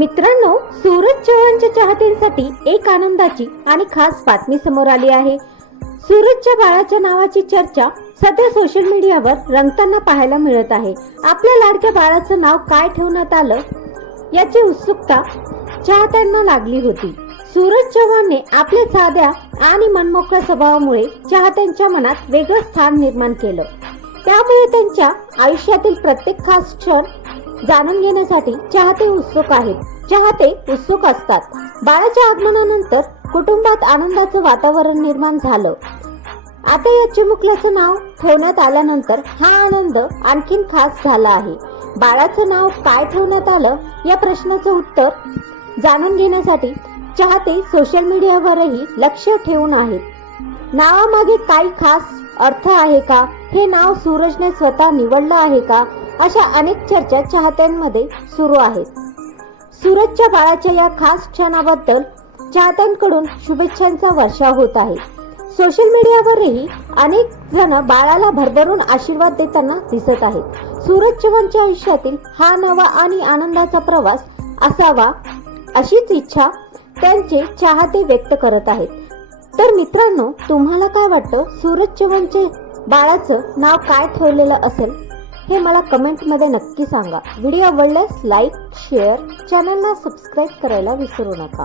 मित्रांनो, सूरज चव्हाणच्या चाहत्यांसाठी एक आनंदाची आणि खास बातमी समोर आली आहे। सूरजच्या बाळाच्या नावाची चर्चा सध्या सोशल मीडियावर रंगताना पाहायला मिळत आहे। आपल्या लाडक्या बाळाचं नाव काय ठेवण्यात आलं याची उत्सुकता चाहत्यांना लागली होती। सूरज चव्हाणने आपल्या साध्या आणि मनमोकळ्या स्वभावामुळे चाहत्यांच्या मनात वेगळं स्थान निर्माण केलं। त्यामुळे त्यांच्या आयुष्यातील प्रत्येक खास क्षण जाणून घेण्यासाठी चाहते उत्सुक असतात। बाळाच्या आगमनानंतर कुटुंबात आनंदाचं वातावरण निर्माण झालं। आता या चिमुकल्याचं नाव ठेवण्यात आल्यानंतर हा आनंद आणखीन खास झाला आहे। बाळाचं नाव काय ठेवण्यात आलं या प्रश्नाचं उत्तर जाणून घेण्यासाठी चाहते सोशल मीडियावरही लक्ष ठेवून आहेत। नावामागे काही खास अर्थ आहे का? हे नाव सूरजने स्वतः निवडलं आहे का? अशा अनेक चर्चा चाहत्यांमध्ये सुरू आहेत। सूरजच्या बाळाच्या या खास क्षणाबद्दल चाहत्यांकडून शुभेच्छांचा वर्षाव होत आहे। सोशल मीडियावरही अनेक जण बाळाला भरभरून आशीर्वाद देताना दिसत आहेत। सूरज चव्हाणच्या आयुष्यातील हा नवा आणि आनंदाचा प्रवास असावा अशीच इच्छा त्यांचे चाहते व्यक्त करत आहेत। तर मित्रांनो, तुम्हाला काय वाटतं? सूरज चव्हाणच्या बाळाचं नाव काय ठेवलेलं असेल हे मला कमेंटमध्ये नक्की सांगा। व्हिडिओ आवडल्यास लाईक, शेअर, चॅनलला सबस्क्राईब करायला विसरू नका।